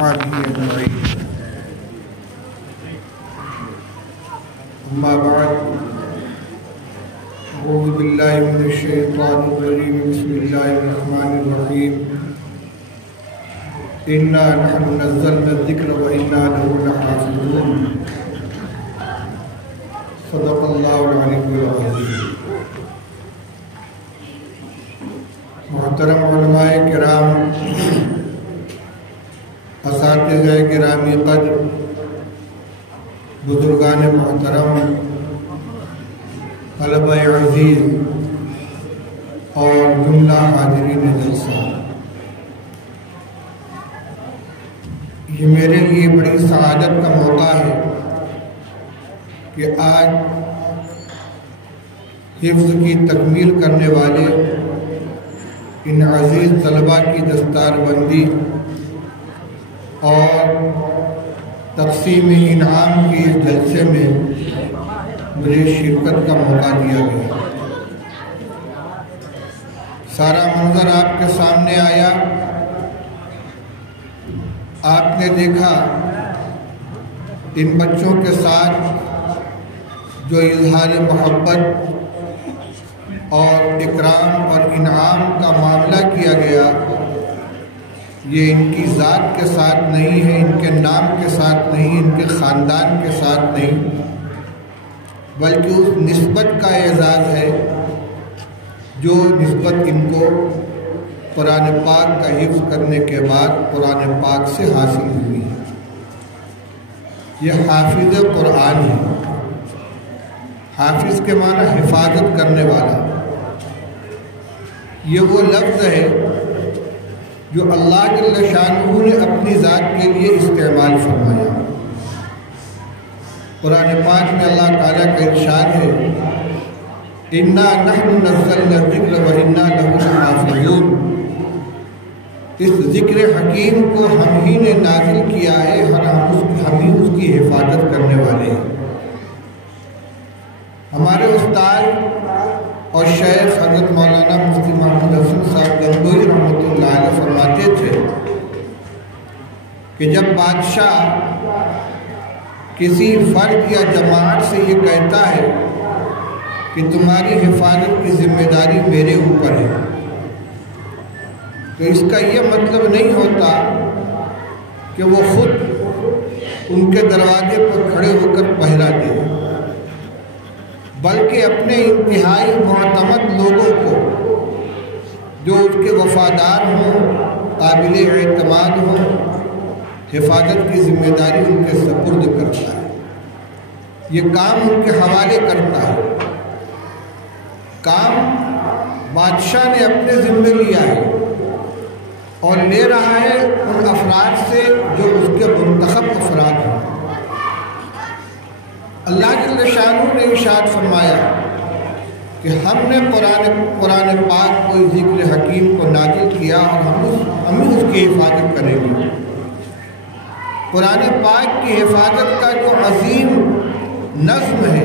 وأصحابه أجمعين. أما بعد، أعوذ بالله من الشيطان الرجيم. بسم الله الرحمن الرحيم. إنا نحن نزلنا الذكر وإنا له لحافظون. صدق الله العلي العظيم. محترم علماء کرام، اساتذہ گرامی قدر، بزرگان محترم، طلبہ عزیز اور جملہ حاضرین جلسہ، یہ میرے لیے بڑی سعادت کا موقع ہے کہ آج حفظ کی تکمیل کرنے والے ان عزیز طلبہ کی دستار بندی اور تقسیم انعام کی اس جلسے میں مجھے شرکت کا موقع دیا گیا۔ سارا منظر آپ کے سامنے آیا، آپ نے دیکھا ان بچوں کے ساتھ جو اظہار محبت اور اکرام اور انعام کا معاملہ کیا گیا، یہ ان کی ذات کے ساتھ نہیں ہے، ان کے نام کے ساتھ نہیں، ان کے خاندان کے ساتھ نہیں، بلکہ اس نسبت کا اعزاز ہے جو نسبت ان کو قرآن پاک کا حفظ کرنے کے بعد قرآن پاک سے حاصل ہوئی ہے۔ یہ حافظ قرآن ہے۔ حافظ کے معنی حفاظت کرنے والا۔ یہ وہ لفظ ہے جو اللہ جل شانہ نے اپنی ذات کے لیے استعمال فرمایا۔ قرآن پاک میں اللہ تعالیٰ کا ارشاد ہے، اِنَّا نَحْنُ نَزَّلْنَا الذِّكْرَ وَإِنَّا لَهُ لَحَافِظُونَ۔ اس ذکر حکیم کو ہم ہی نے نازل کیا ہے اور ہم ہی اس کی حفاظت کرنے والے ہیں۔ ہمارے استاد اور شیخ حضرت مولانا مفتی محمود حسن صاحب گنگوئی رحمۃ اللہ علیہ فرماتے تھے کہ جب بادشاہ کسی فرد یا جماعت سے یہ کہتا ہے کہ تمہاری حفاظت کی ذمہ داری میرے اوپر ہے، تو اس کا یہ مطلب نہیں ہوتا کہ وہ خود ان کے دروازے پر کھڑے ہو کر پہرا دے، بلکہ اپنے انتہائی معتمد لوگوں کو جو اس کے وفادار ہوں، قابل اعتماد ہوں، حفاظت کی ذمہ داری ان کے سپرد کرتا ہے، یہ کام ان کے حوالے کرتا ہے۔ کام بادشاہ نے اپنے ذمہ لیا ہے اور لے رہا ہے ان افراد سے جو اس کے منتخب افراد ہیں۔ اللہ جل شانہ نے ارشاد فرمایا کہ ہم نے قرآن پاک کو ذکر حکیم کو نازل کیا اور ہم ہی اس کی حفاظت کریں گے۔ قرآن پاک کی حفاظت کا جو عظیم نظم ہے،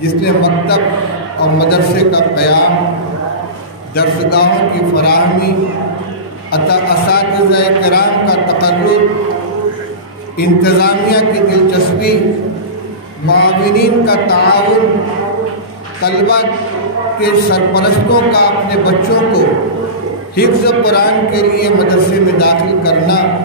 جس نے مکتب اور مدرسے کا قیام، درسگاہوں کی فراہمی، اساتذہ کرام کا تقرر، انتظامیہ کی دلچسپی، معاونین کا تعاون، طلبہ کے سرپرستوں کا اپنے بچوں کو حفظ قرآن کے لیے مدرسے میں داخل کرنا،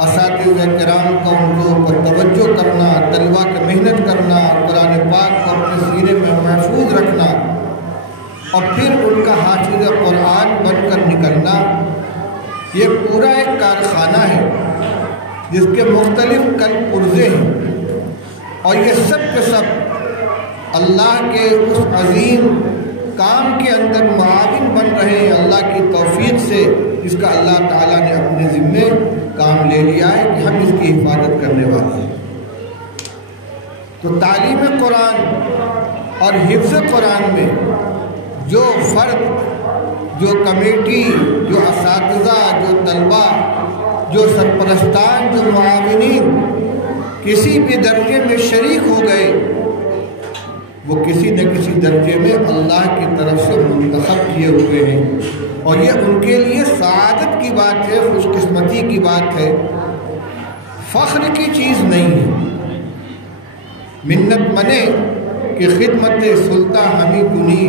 اساتذہ کرام کا ان کو پر توجہ کرنا، طلبہ کی محنت کرنا، قرآن پاک کو اپنے سینے میں محفوظ رکھنا اور پھر ان کا حافظ قرآن بن کر نکلنا، یہ پورا ایک کارخانہ ہے جس کے مختلف کل پرزے ہیں، اور یہ سب کے سب اللہ کے اس عظیم کام کے اندر معاون بن رہے ہیں اللہ کی توفیق سے، جس کا اللہ تعالیٰ نے اپنے ذمے کام لے لیا ہے کہ ہم اس کی حفاظت کرنے والے ہیں۔ تو تعلیم قرآن اور حفظ قرآن میں جو فرد، جو کمیٹی، جو اساتذہ، جو طلبہ، جو سرپرستان، جو معاونین کسی بھی درجے میں شریک ہو گئے، وہ کسی نہ کسی درجے میں اللہ کی طرف سے منتخب کیے ہوئے ہیں، اور یہ ان کے لیے سعادت کی بات ہے، خوش قسمتی کی بات ہے، فخر کی چیز نہیں ہے۔ منت منے کہ خدمت سلطان ہمی کنی،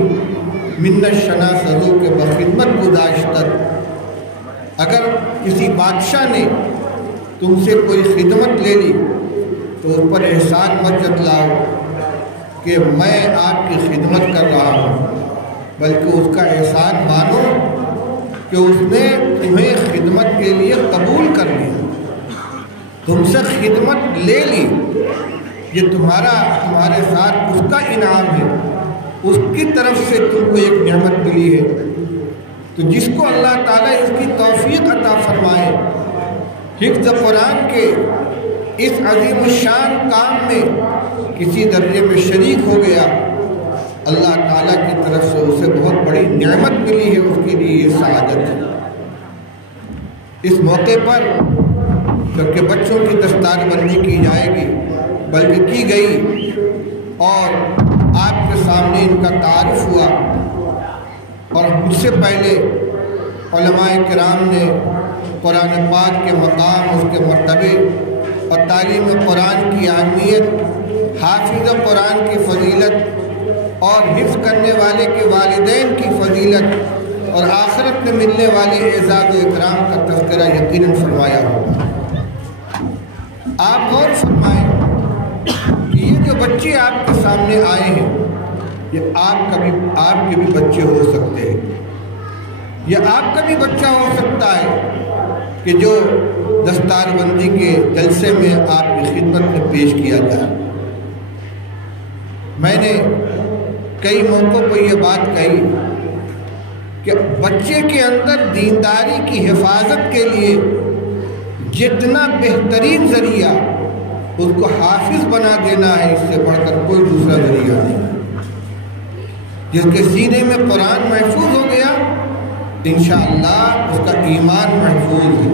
منت شنا سزو کے بخدمت گزاشتر۔ اگر کسی بادشاہ نے تم سے کوئی خدمت لے لی تو اس پر احسان مت جتلاؤ کہ میں آپ کی خدمت کر رہا ہوں، بلکہ اس کا احسان مانو کہ اس نے تمہیں خدمت کے لیے قبول کر لیا، تم سے خدمت لے لی، یہ تمہارے ساتھ اس کا انعام ہے، اس کی طرف سے تم کو ایک نعمت ملی ہے۔ تو جس کو اللہ تعالیٰ اس کی توفیق عطا فرمائے، حفظ قرآن کے اس عظیم الشان کام میں کسی درجے میں شریک ہو گیا، اللہ تعالیٰ کی طرف سے اسے بہت بڑی نعمت ملی ہے، اس کے لیے یہ سعادت ہے۔ اس موقع پر جبکہ بچوں کی دستار بندی کی جائے گی، بلکہ کی گئی، اور آپ کے سامنے ان کا تعارف ہوا، اور اس سے پہلے علماء کرام نے قرآن پاک کے مقام، اس کے مرتبے اور تعلیم قرآن کی اہمیت، حافظ قرآن کی فضیلت اور حفظ کرنے والے کے والدین کی فضیلت اور آخرت میں ملنے والے اعزاز و اکرام کا تذکرہ یقیناً فرمایا ہوگا۔ آپ غور فرمائیں کہ یہ جو بچے آپ کے سامنے آئے ہیں، یہ آپ کے بھی بچے ہو سکتے ہیں، یہ آپ کا بھی بچہ ہو سکتا ہے کہ جو دستار بندی کے جلسے میں آپ کی خدمت میں پیش کیا جائے۔ میں نے کئی موقعوں پر یہ بات کہی کہ بچے کے اندر دینداری کی حفاظت کے لیے جتنا بہترین ذریعہ اس کو حافظ بنا دینا ہے، اس سے بڑھ کر کوئی دوسرا ذریعہ نہیں۔ جس کے سینے میں قرآن محفوظ ہو گیا، انشاءاللہ اس کا ایمان محفوظ ہے۔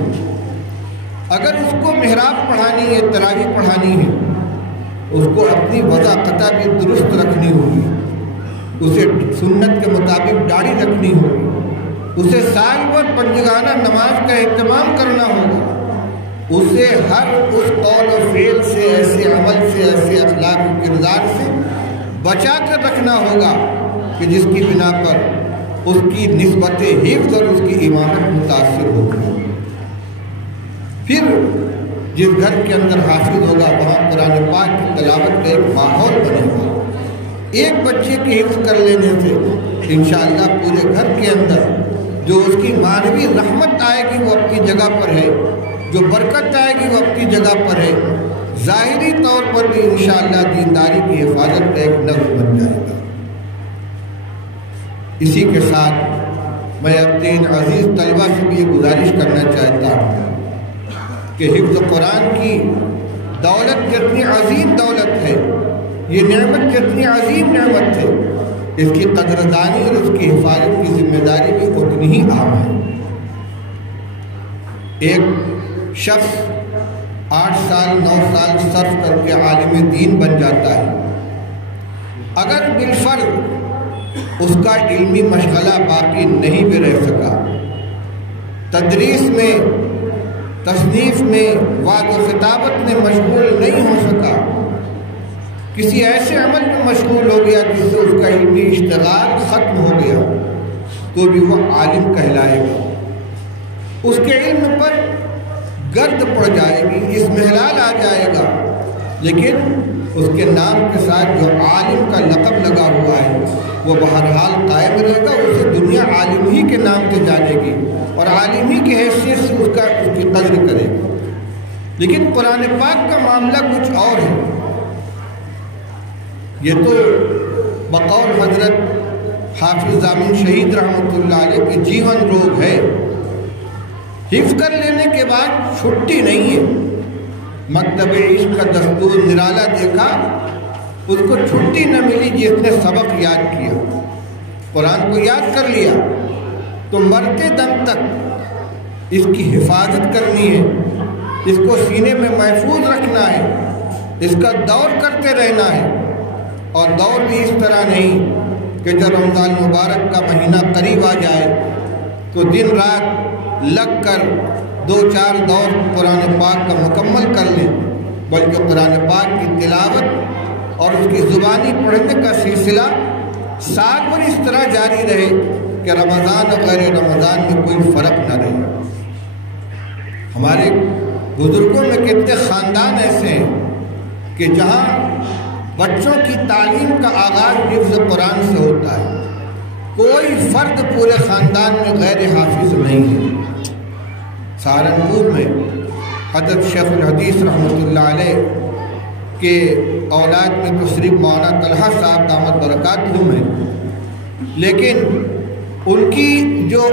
اگر اس کو محراب پڑھانی ہے، تراویح پڑھانی ہے، اس کو اپنی وضاقتہ بھی درست رکھنی ہوگی، اسے سنت کے مطابق داڑھی رکھنی ہوگی، اسے سال بھر پنجگانہ نماز کا اہتمام کرنا ہوگا، اسے ہر اس قول و فعل سے، ایسے عمل سے، ایسے اخلاق و کردار سے بچا کر رکھنا ہوگا کہ جس کی بنا پر اس کی نسبت حفظ اور اس کی امامت متاثر ہوگی۔ پھر جس گھر کے اندر حافظ ہوگا، وہاں قرآن پاک کی تلاوت کا ایک ماحول بنے گا۔ ایک بچے کے حفظ کر لینے سے انشاءاللہ پورے گھر کے اندر جو اس کی معنوی رحمت آئے گی وہ اپنی جگہ پر ہے، جو برکت آئے گی وہ اپنی جگہ پر ہے، ظاہری طور پر بھی انشاءاللہ دینداری کی حفاظت کا ایک نظم بن جائے گا۔ اسی کے ساتھ میں اپنے ان عزیز طلبہ سے بھی یہ گزارش کرنا چاہتا ہوں کہ حفظ قرآن کی دولت جتنی عظیم دولت ہے، یہ نعمت جتنی عظیم نعمت ہے، اس کی قدردانی اور اس کی حفاظت کی ذمہ داری بھی اتنی ہی عام ہے۔ ایک شخص 8 سال 9 سال صرف کر کے عالم دین بن جاتا ہے، اگر بالفرض اس کا علمی مشغلہ باقی نہیں بھی رہ سکا، تدریس میں، تصنیف میں، وعظ و خطابت میں مشغول نہیں ہو سکا، کسی ایسے عمل میں مشغول ہو گیا جس سے اس کا علمی اشتغال ختم ہو گیا، تو بھی وہ عالم کہلائے گا۔ اس کے علم پر گرد پڑ جائے گی، اسمحلال آ جائے گا، لیکن اس کے نام کے ساتھ جو عالم کا لقب لگا ہوا ہے وہ بہرحال قائم رہے گا، اسے دنیا عالم ہی کے نام سے جانے گی اور عالم ہی کی حیثیت سے اس کی قدر کرے گی۔ لیکن قرآن پاک کا معاملہ کچھ اور ہے۔ یہ تو بقول حضرت حافظ ضامن شہید رحمۃ اللہ علیہ کے جیون روگ ہے، حفظ کر لینے کے بعد چھٹی نہیں ہے۔ مکتب عشق کا دستور نرالا دیکھا، اس کو چھٹی نہ ملی جس نے سبق یاد کیا، قرآن کو یاد کر لیا تو مرتے دم تک اس کی حفاظت کرنی ہے، اس کو سینے میں محفوظ رکھنا ہے، اس کا دور کرتے رہنا ہے۔ اور دور بھی اس طرح نہیں کہ جب رمضان مبارک کا مہینہ قریب آ جائے تو دن رات لگ کر 2-4 دور قرآن پاک کا مکمل کر لیں، بلکہ قرآن پاک کی تلاوت اور اس کی زبانی پڑھنے کا سلسلہ سال بھر اس طرح جاری رہے کہ رمضان اور غیر رمضان میں کوئی فرق نہ رہے۔ ہمارے بزرگوں میں کتنے خاندان ایسے ہیں کہ جہاں بچوں کی تعلیم کا آغاز حفظ قرآن سے ہوتا ہے، کوئی فرد پورے خاندان میں غیر حافظ نہیں ہے۔ سہارنپور میں حضرت شیخ الحدیث رحمۃ اللہ علیہ کے اولاد میں تو صرف مولانا طلحہ صاحب دامت برکاتہم ہیں، لیکن ان کی جو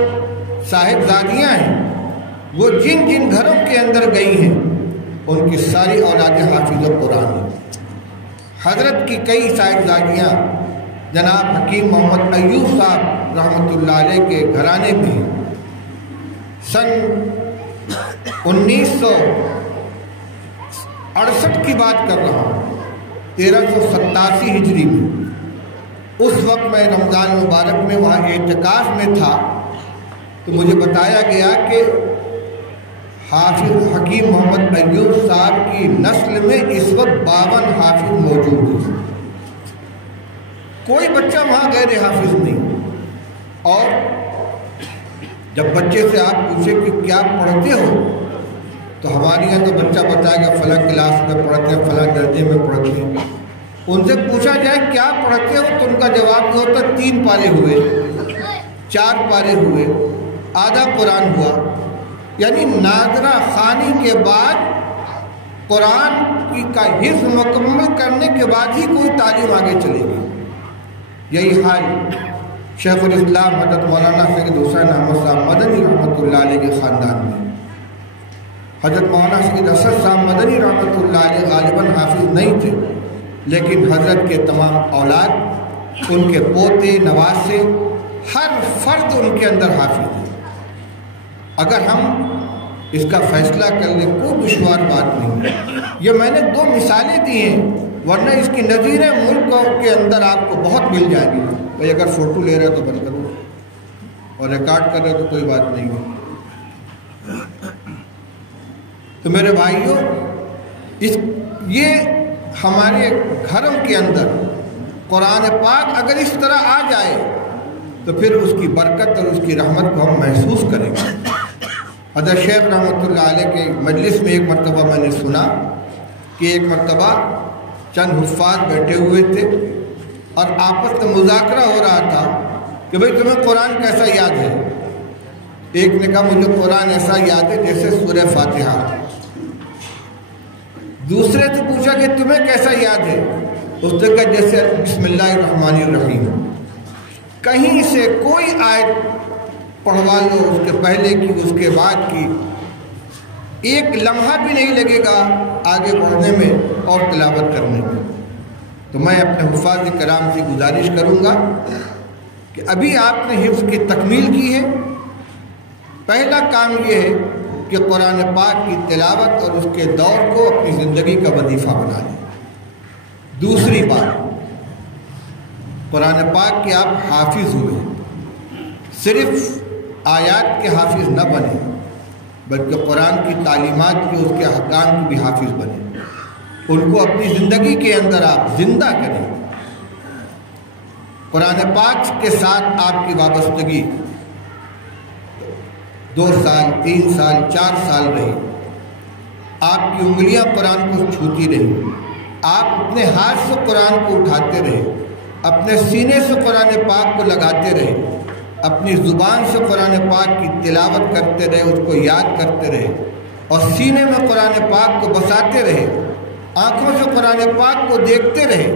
صاحبزادیاں ہیں وہ جن جن گھروں کے اندر گئی ہیں ان کی ساری اولادیں حافظ قرآن ہیں۔ حضرت کی کئی صاحبزادیاں جناب حکیم محمد ایوب صاحب رحمۃ اللہ علیہ کے گھرانے میں ہیں۔ سن 1968 کی بات کر رہا ہوں، 1387 ہجری میں، اس وقت میں رمضان مبارک میں وہاں اعتکاف میں تھا تو مجھے بتایا گیا کہ حافظ حکیم محمد ایوب صاحب کی نسل میں اس وقت 52 حافظ موجود ہیں، کوئی بچہ وہاں غیر حافظ نہیں۔ اور جب بچے سے آپ پوچھیں کہ کیا پڑھتے ہو تو ہمارے یہاں تو بچہ بتائے گا فلاں کلاس میں پڑھتے ہیں، فلاں درجے میں پڑھتے ہیں۔ ان سے پوچھا جائے کیا پڑھتے ہو تو ان کا جواب یہ ہوتا 3 پارے ہوئے، 4 پارے ہوئے، آدھا قرآن ہوا۔ یعنی نادرہ خوانی کے بعد قرآن کی کا حفظ مکمل کرنے کے بعد ہی کوئی تعلیم آگے چلے گی۔ یہی حال شیخ الاسلام حضرت مولانا سید حسین احمد صاحب مدنی رحمۃ اللہ علیہ کے خاندان میں۔ حضرت مولانا سید اسد صاحب مدنی رحمۃ اللہ علیہ غالباً حافظ نہیں تھے، لیکن حضرت کے تمام اولاد، ان کے پوتے نواسے، ہر فرد ان کے اندر حافظ ہے۔ اگر ہم اس کا فیصلہ کر لیں کوئی دشوار بات نہیں۔ یہ میں نے 2 مثالیں دی ہیں، ورنہ اس کی نظیریں ملک کے اندر آپ کو بہت مل جائیں گی۔ بھائی اگر فوٹو لے رہے تو بند کرو اور ریکارڈ کر رہے تو کوئی بات نہیں ہے۔ تو میرے بھائیوں، یہ ہمارے گھروں کے اندر قرآن پاک اگر اس طرح آ جائے تو پھر اس کی برکت اور اس کی رحمت کو ہم محسوس کریں گے۔ حضرت شیخ رحمۃ اللہ علیہ کے مجلس میں ایک مرتبہ میں نے سنا کہ ایک مرتبہ چند حفاظ بیٹھے ہوئے تھے اور آپس میں مذاکرہ ہو رہا تھا کہ بھئی تمہیں قرآن کیسا یاد ہے؟ ایک نے کہا مجھے قرآن ایسا یاد ہے جیسے سورہ فاتحہ۔ دوسرے سے پوچھا کہ تمہیں کیسا یاد ہے؟ اس نے کہا جیسے بسم اللہ الرحمن الرحیم۔ کہیں سے کوئی آیت پڑھوا لو، اس کے پہلے کی اس کے بعد کی، ایک لمحہ بھی نہیں لگے گا آگے بڑھنے میں اور تلاوت کرنے میں۔ تو میں اپنے حفاظ کرام سے گزارش کروں گا کہ ابھی آپ نے حفظ کی تکمیل کی ہے، پہلا کام یہ ہے کہ قرآن پاک کی تلاوت اور اس کے دور کو اپنی زندگی کا وظیفہ بنا لیں۔ دوسری بات، قرآن پاک کے آپ حافظ ہوئے، صرف آیات کے حافظ نہ بنے بلکہ قرآن کی تعلیمات کے، اس کے احکام کے بھی حافظ بنے، ان کو اپنی زندگی کے اندر آپ زندہ کریں۔ قرآن پاک کے ساتھ آپ کی وابستگی 2 سال 3 سال 4 سال رہی، آپ کی انگلیاں قرآن کو چھوتی رہی، آپ اپنے ہاتھ سے قرآن کو اٹھاتے رہے، اپنے سینے سے قرآن پاک کو لگاتے رہے، اپنی زبان سے قرآن پاک کی تلاوت کرتے رہے، اس کو یاد کرتے رہے، اور سینے میں قرآن پاک کو بساتے رہے، آنکھوں سے قرآن پاک کو دیکھتے رہے۔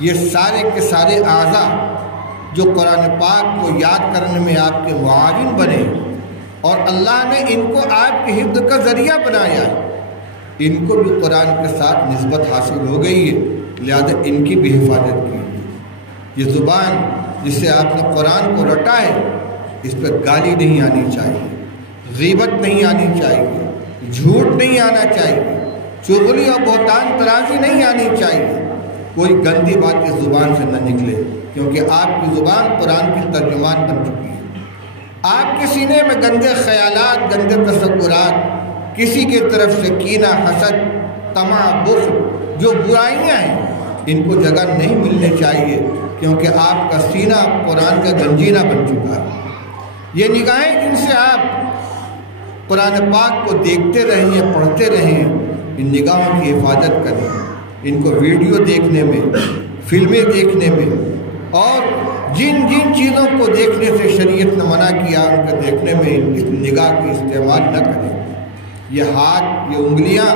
یہ سارے کے سارے اعضاء جو قرآن پاک کو یاد کرنے میں آپ کے معاون بنے اور اللہ نے ان کو آپ کے حفظ کا ذریعہ بنایا ہے، ان کو بھی قرآن کے ساتھ نسبت حاصل ہو گئی ہے، لہذا ان کی بھی حفاظت کی۔ یہ زبان جس سے آپ نے قرآن کو رٹا ہے، اس پہ گالی نہیں آنی چاہیے، غیبت نہیں آنی چاہیے، جھوٹ نہیں آنا چاہیے، چغلی اور بہتان ترازی نہیں آنی چاہیے، کوئی گندی بات اس زبان سے نہ نکلے، کیونکہ آپ کی زبان قرآن کی ترجمان بن چکی ہے۔ آپ کے سینے میں گندے خیالات، گندے تصورات، کسی کی طرف سے کینہ، حسد، طمع، بخل، جو برائیاں ہیں، ان کو جگہ نہیں ملنی چاہیے، کیونکہ آپ کا سینہ قرآن کا گنجینہ بن چکا ہے۔ یہ نگاہیں جن سے آپ قرآن پاک کو دیکھتے رہیں یا پڑھتے رہیں، ان نگاہوں کی حفاظت کریں۔ ان کو ویڈیو دیکھنے میں، فلمیں دیکھنے میں، اور جن جن چیزوں کو دیکھنے سے شریعت نے منع کیا ان کو دیکھنے میں اس نگاہ کی استعمال نہ کریں۔ یہ ہاتھ، یہ انگلیاں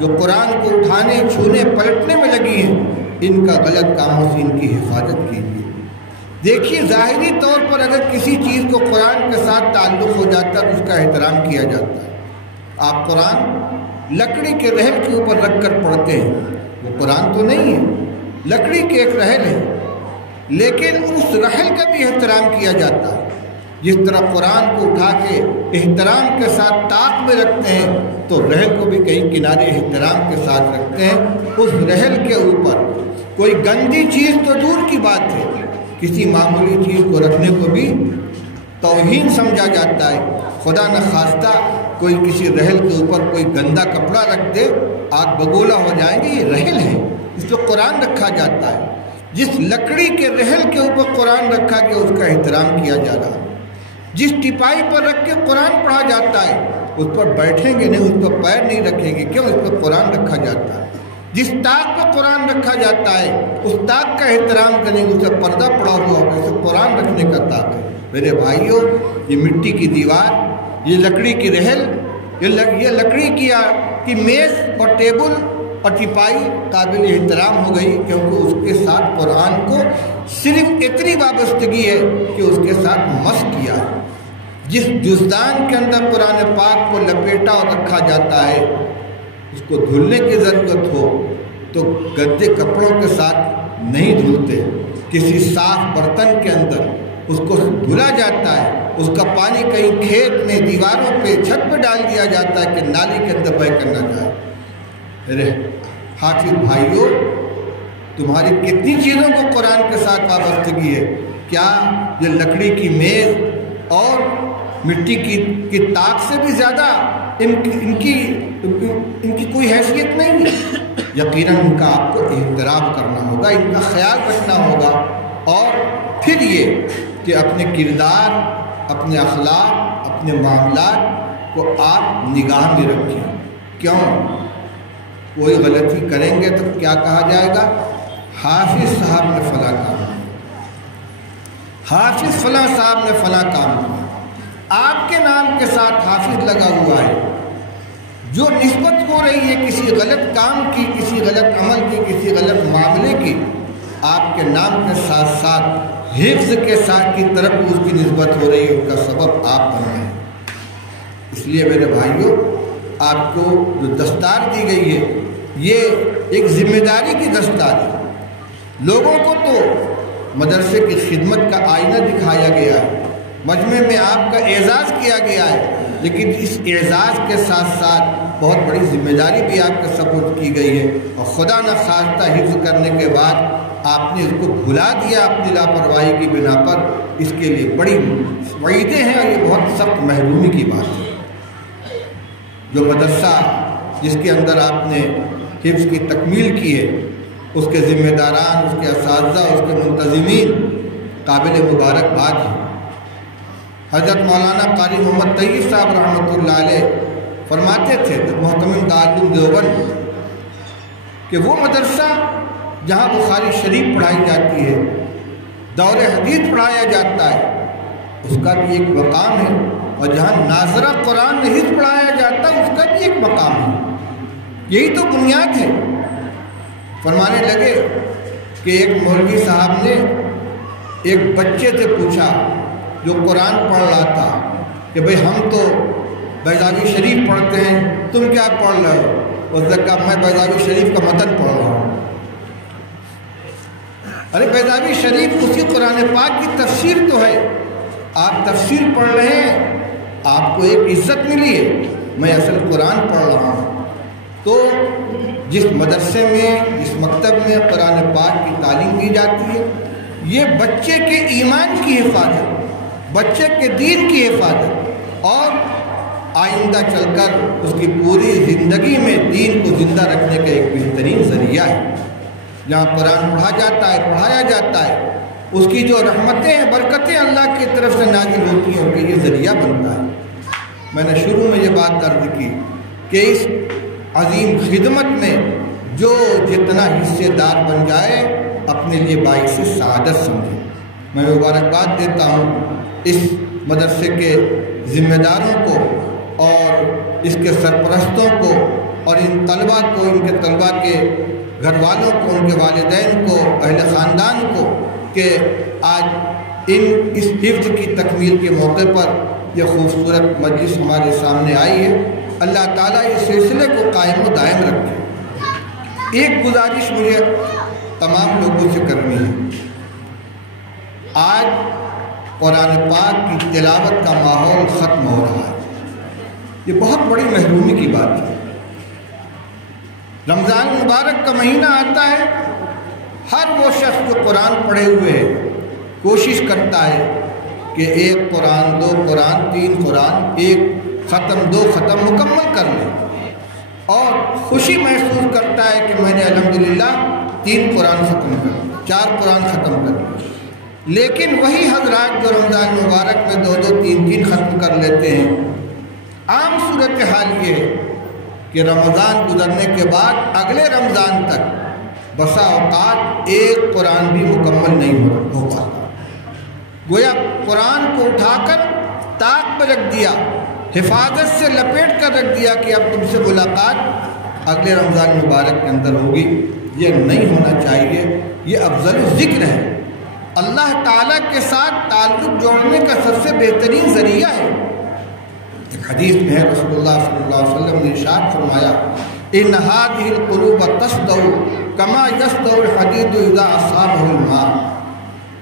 جو قرآن کو اٹھانے، چھونے، پلٹنے میں لگی ہیں، ان کا غلط کاموں سے ان کی حفاظت کیجیے۔ دیکھیے، ظاہری طور پر اگر کسی چیز کو قرآن کے ساتھ تعلق ہو جاتا ہے تو اس کا احترام کیا جاتا ہے۔ آپ قرآن لکڑی کے رحل کے اوپر رکھ کر پڑھتے ہیں، وہ قرآن تو نہیں ہے، لکڑی کے ایک رحل ہے، لیکن اس رحل کا بھی احترام کیا جاتا ہے۔ جس طرح قرآن کو اٹھا کے احترام کے ساتھ طاق میں رکھتے ہیں، تو رحل کو بھی کئی کنارے احترام کے ساتھ رکھتے ہیں۔ اس رحل کے اوپر کوئی گندی چیز تو دور کی بات ہے، کسی معمولی چیز کو رکھنے کو بھی توہین سمجھا جاتا ہے۔ خدا نخواستہ کوئی کسی رحل کے اوپر کوئی گندا کپڑا رکھ دے، آگ بگولا ہو جائیں گے۔ یہ رحل ہے، اس پہ قرآن رکھا جاتا ہے۔ جس لکڑی کے رحل کے اوپر قرآن رکھا گیا اس کا احترام کیا جا رہا ہے۔ جس ٹپائی پر رکھ کے قرآن پڑھا جاتا ہے اس پر بیٹھیں گے نہیں، اس پر پیر نہیں رکھیں گے، کیوں؟ اس پر قرآن رکھا جاتا ہے۔ جس طاق پر قرآن رکھا جاتا ہے اس طاق کا احترام کریں گے، اس سے پردہ پڑا ہوا ہوگا، اسے قرآن رکھنے کا طاق ہے۔ میرے بھائیوں، یہ مٹی کی دیوار، یہ لکڑی کی رحل، یہ لکڑی کی میز اور ٹیبل اور ٹپائی قابل احترام ہو گئی، کیونکہ اس کے ساتھ قرآن کو صرف اتنی وابستگی ہے کہ اس کے ساتھ مس کیا ہے۔ جس جزدان کے اندر قرآن پاک کو لپیٹا اور رکھا جاتا ہے، اس کو دھلنے کی ضرورت ہو تو گندے کپڑوں کے ساتھ نہیں دھلتے، کسی صاف برتن کے اندر اس کو دھلا جاتا ہے، اس کا پانی کہیں کھیت میں، دیواروں پہ، چھت پہ ڈال دیا جاتا ہے کہ نالی کے اندر بہہ کر نہ جائے۔ میرے حافظ بھائیوں، تمہاری کتنی چیزوں کو قرآن کے ساتھ وابستگی ہے؟ کیا یہ لکڑی کی میز اور مٹی کی طاق سے بھی زیادہ ان کی کوئی حیثیت نہیں ہے؟ یقیناً ان کا آپ کو احترام کرنا ہوگا، ان کا خیال رکھنا ہوگا، اور پھر یہ کہ اپنے کردار، اپنے اخلاق، اپنے معاملات کو آپ نگاہ میں رکھیں۔ کیوں؟ کوئی غلطی کریں گے تو کیا کہا جائے گا؟ حافظ صاحب نے فلاں کام کیا، حافظ فلاں صاحب نے فلاں کام کیا۔ آپ کے نام کے ساتھ حافظ لگا ہوا ہے، جو نسبت ہو رہی ہے کسی غلط کام کی، کسی غلط عمل کی، کسی غلط معاملے کی، آپ کے نام کے ساتھ ساتھ حفظ کے ساتھ کی طرف اس کی نسبت ہو رہی ہے، اس کا سبب آپ بن رہے ہیں۔ اس لیے میرے بھائیوں، آپ کو جو دستار دی گئی ہے یہ ایک ذمہ داری کی دستار ہے۔ لوگوں کو تو مدرسے کی خدمت کا آئینہ دکھایا گیا ہے، مجمع میں آپ کا اعزاز کیا گیا ہے، لیکن اس اعزاز کے ساتھ ساتھ بہت بڑی ذمہ داری بھی آپ کے سپرد کی گئی ہے، اور خدا نخواستہ حفظ کرنے کے بعد آپ نے اس کو بھلا دیا اپنی لاپرواہی کی بنا پر، اس کے لیے بڑی وعیدیں ہیں، اور یہ بہت سخت محرومی کی بات ہے۔ جو مدرسہ جس کے اندر آپ نے حفظ کی تکمیل کی ہے، اس کے ذمہ داران، اس کے اساتذہ، اس کے منتظمین قابل مبارکباد ہیں۔ حضرت مولانا قاری محمد طیب صاحب رحمۃ اللہ علیہ فرماتے تھے، محتمم دارالعلوم دیوبند، کہ وہ مدرسہ جہاں بخاری شریف پڑھائی جاتی ہے، دور حدیث پڑھایا جاتا ہے، اس کا بھی ایک مقام ہے، اور جہاں ناظرہ قرآن حدیث پڑھایا جاتا ہے اس کا بھی ایک مقام ہے۔ یہی تو بنیاد ہے۔ فرمانے لگے کہ ایک مولوی صاحب نے ایک بچے سے پوچھا جو قرآن پڑھ رہا تھا کہ بھئی ہم تو بیضاوی شریف پڑھتے ہیں، تم کیا پڑھ رہے ہو؟ اس نے کہا میں بیضاوی شریف کا متن پڑھ رہا ہوں۔ ارے بیضاوی شریف اسی قرآن پاک کی تفسیر تو ہے، آپ تفسیر پڑھ رہے ہیں، آپ کو ایک عزت ملی ہے، میں اصل قرآن پڑھ رہا ہوں۔ تو جس مدرسے میں جس مکتب میں قرآن پاک کی تعلیم دی جاتی ہے، یہ بچے کے ایمان کی حفاظت، بچے کے دین کی حفاظت اور آئندہ چل کر اس کی پوری زندگی میں دین کو زندہ رکھنے کا ایک بہترین ذریعہ ہے۔ جہاں قرآن پڑھا جاتا ہے، پڑھایا جاتا ہے، اس کی جو رحمتیں ہیں، برکتیں اللہ کی طرف سے نازل ہوتی ہیں، ان کے یہ ذریعہ بنتا ہے۔ میں نے شروع میں یہ بات عرض کی کہ اس عظیم خدمت میں جو جتنا حصے دار بن جائے اپنے لیے باعث سعادت سمجھے۔ میں مبارکباد دیتا ہوں اس مدرسے کے ذمہ داروں کو اور اس کے سرپرستوں کو اور ان طلباء کو، ان کے طلباء کے گھر والوں کو، ان کے والدین کو، اہل خاندان کو کہ آج اس حفظ کی تکمیل کے موقع پر یہ خوبصورت مجلس ہمارے سامنے آئی ہے۔ اللہ تعالیٰ اس سلسلے کو قائم و دائم رکھے۔ ایک گزارش مجھے تمام لوگوں سے کرنی ہے۔ آج قرآن پاک کی تلاوت کا ماحول ختم ہو رہا ہے، یہ بہت بڑی محرومی کی بات ہے۔ رمضان مبارک کا مہینہ آتا ہے، ہر وہ شخص جو قرآن پڑھے ہوئے ہے کوشش کرتا ہے کہ ایک قرآن، 2 قرآن، 3 قرآن، 1 ختم 2 ختم مکمل کر لے اور خوشی محسوس کرتا ہے کہ میں نے الحمدللہ 3 قرآن ختم کر لیا، 4 قرآن ختم کر لیا۔ لیکن وہی حضرات جو رمضان مبارک میں 2 3 ختم کر لیتے ہیں، عام صورتحال یہ ہے کہ رمضان گزرنے کے بعد اگلے رمضان تک بسا اوقات 1 قرآن بھی مکمل نہیں ہو پاتا۔ گویا قرآن کو اٹھا کر طاق پر رکھ دیا، حفاظت سے لپیٹ کر رکھ دیا کہ اب تم سے ملاقات اگلے رمضان مبارک کے اندر ہوگی۔ یہ نہیں ہونا چاہیے، یہ افضل ذکر ہے، اللہ تعالیٰ کے ساتھ تعلق جوڑنے کا سب سے بہترین ذریعہ ہے۔ ایک حدیث میں ہے، رسول اللہ صلی اللہ علیہ وسلم نے ارشاد فرمایا، ان هذه القلوب تصدع كما يصدع الحديد اذا اصابه الماء،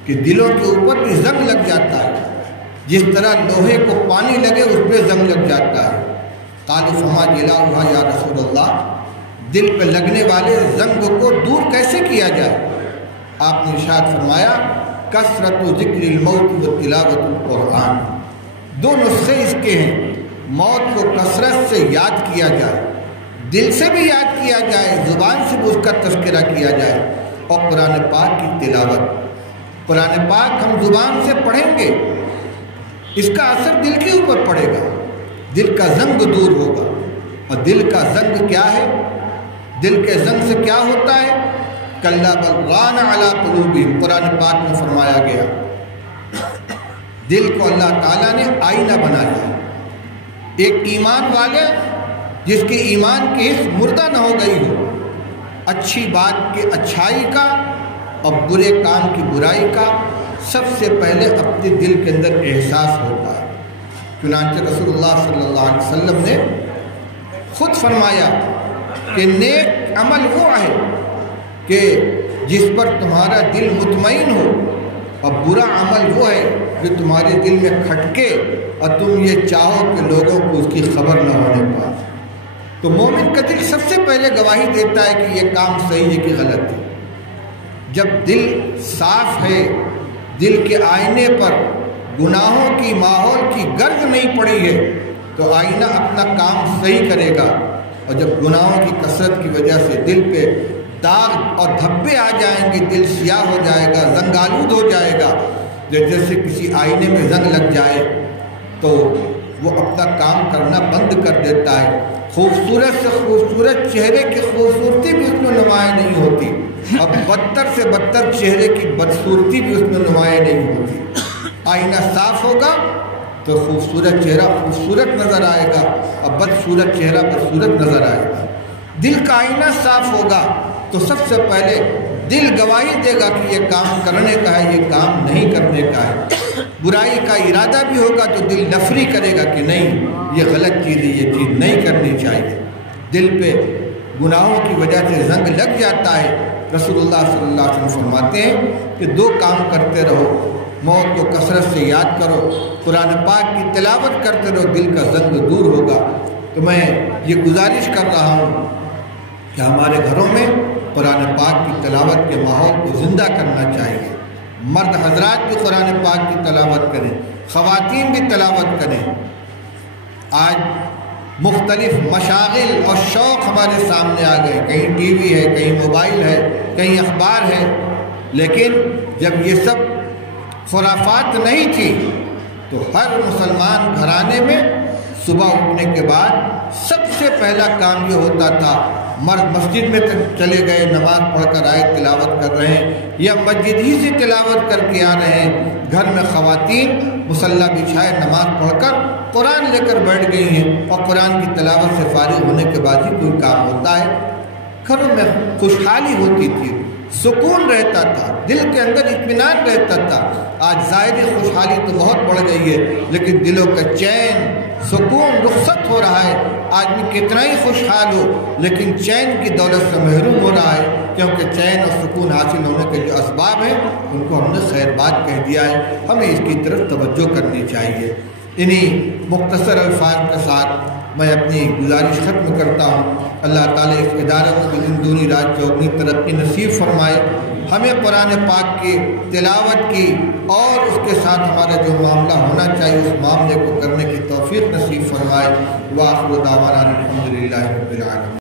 کہ دلوں کے اوپر بھی زنگ لگ جاتا ہے، جس طرح لوہے کو پانی لگے اس پہ زنگ لگ جاتا ہے۔ قالوا فما جلاؤها یا رسول اللہ، دل پہ لگنے والے زنگ کو دور کیسے کیا جائے؟ آپ نے ارشاد فرمایا، کثرت ذکر الموت و تلاوت القرآن۔ 2 نسخے اس کے ہیں، موت کو کثرت سے یاد کیا جائے، دل سے بھی یاد کیا جائے، زبان سے بھی اس کا تذکرہ کیا جائے، اور قرآن پاک کی تلاوت۔ قرآن پاک ہم زبان سے پڑھیں گے، اس کا اثر دل کے اوپر پڑے گا، دل کا زنگ دور ہوگا۔ اور دل کا زنگ کیا ہے؟ دل کے زنگ سے کیا ہوتا ہے؟ کلا بل ران علی قلوبہم، قرآن پاک میں فرمایا گیا۔ دل کو اللہ تعالیٰ نے آئینہ بنایا، ایک ایمان والے جس کے ایمان کی حص مردہ نہ ہو گئی ہو، اچھی بات کی اچھائی کا اور برے کام کی برائی کا سب سے پہلے اپنے دل کے اندر احساس ہوتا ہے۔ چنانچہ رسول اللہ صلی اللہ علیہ وسلم نے خود فرمایا کہ نیک عمل وہ ہے کہ جس پر تمہارا دل مطمئن ہو، اور برا عمل وہ ہے جو تمہارے دل میں کھٹکے اور تم یہ چاہو کہ لوگوں کو اس کی خبر نہ ہونے پائے۔ تو مومن کا دل سب سے پہلے گواہی دیتا ہے کہ یہ کام صحیح ہے کہ غلط ہے۔ جب دل صاف ہے، دل کے آئینے پر گناہوں کی ماحول کی گرد نہیں پڑی ہے، تو آئینہ اپنا کام صحیح کرے گا۔ اور جب گناہوں کی کثرت کی وجہ سے دل پہ داغ اور دھبے آ جائیں گے، دل سیاہ ہو جائے گا، زنگ آلود ہو جائے گا، جیسے کسی آئینے میں زنگ لگ جائے تو وہ اپنا کام کرنا بند کر دیتا ہے۔ خوبصورت سے خوبصورت چہرے کی خوبصورتی بھی اس میں نمایاں نہیں ہوتی، اور بدتر سے بدتر چہرے کی بدصورتی بھی اس میں نمایاں نہیں ہوتی۔ آئینہ صاف ہوگا تو خوبصورت چہرہ خوبصورت نظر آئے گا، اور بدصورت چہرہ بدصورت نظر آئے گا۔ دل کا آئینہ صاف ہوگا تو سب سے پہلے دل گواہی دے گا کہ یہ کام کرنے کا ہے، یہ کام نہیں کرنے کا ہے۔ برائی کا ارادہ بھی ہوگا تو دل نفری کرے گا کہ نہیں، یہ غلط چیز ہے، یہ چیز نہیں کرنی چاہیے۔ دل پہ گناہوں کی وجہ سے زنگ لگ جاتا ہے۔ رسول اللہ صلی اللہ علیہ وسلم فرماتے ہیں کہ 2 کام کرتے رہو، موت کو کثرت سے یاد کرو، قرآن پاک کی تلاوت کرتے رہو، دل کا زنگ دور ہوگا۔ تو میں یہ گزارش کر رہا ہوں کہ ہمارے گھروں میں قرآن پاک کی تلاوت کے ماحول کو زندہ کرنا چاہیے۔ مرد حضرات بھی قرآن پاک کی تلاوت کریں، خواتین بھی تلاوت کریں۔ آج مختلف مشاغل اور شوق ہمارے سامنے آ گئے، کہیں ٹی وی ہے، کہیں موبائل ہے، کہیں اخبار ہے، لیکن جب یہ سب خرافات نہیں تھی تو ہر مسلمان گھرانے میں صبح اٹھنے کے بعد سب سے پہلا کام یہ ہوتا تھا، مرد مسجد میں چلے گئے، نماز پڑھ کر آئے، تلاوت کر رہے ہیں، یا مسجد ہی سے تلاوت کر کے آ رہے ہیں۔ گھر میں خواتین مصلی بچھائے نماز پڑھ کر قرآن لے کر بیٹھ گئی ہیں، اور قرآن کی تلاوت سے فارغ ہونے کے بعد ہی کوئی کام ہوتا ہے۔ گھروں میں خوشحالی ہوتی تھی، سکون رہتا تھا، دل کے اندر اطمینان رہتا تھا۔ آج ظاہری خوشحالی تو بہت بڑھ گئی ہے، لیکن دلوں کا چین، سکون رخصت ہو رہا ہے۔ آدمی کتنا ہی خوشحال ہو لیکن چین کی دولت سے محروم ہو رہا ہے، کیونکہ چین اور سکون حاصل ہونے کے جو اسباب ہیں ان کو ہم نے خیر بات کہہ دیا ہے۔ ہمیں اس کی طرف توجہ کرنی چاہیے۔ انہی مختصر الفاظ کے ساتھ میں اپنی گزارش ختم کرتا ہوں۔ اللہ تعالیٰ اس ادارے کو بھی دن دونی رات چوگنی ترقی نصیب فرمائے، ہمیں قرآن پاک کی تلاوت کی اور اس کے ساتھ ہمارا جو معاملہ ہونا چاہیے اس معاملے کو کرنے کی توفیق نصیب فرمائے۔ وآخر دعوانا الحمدللہ رب العالمین۔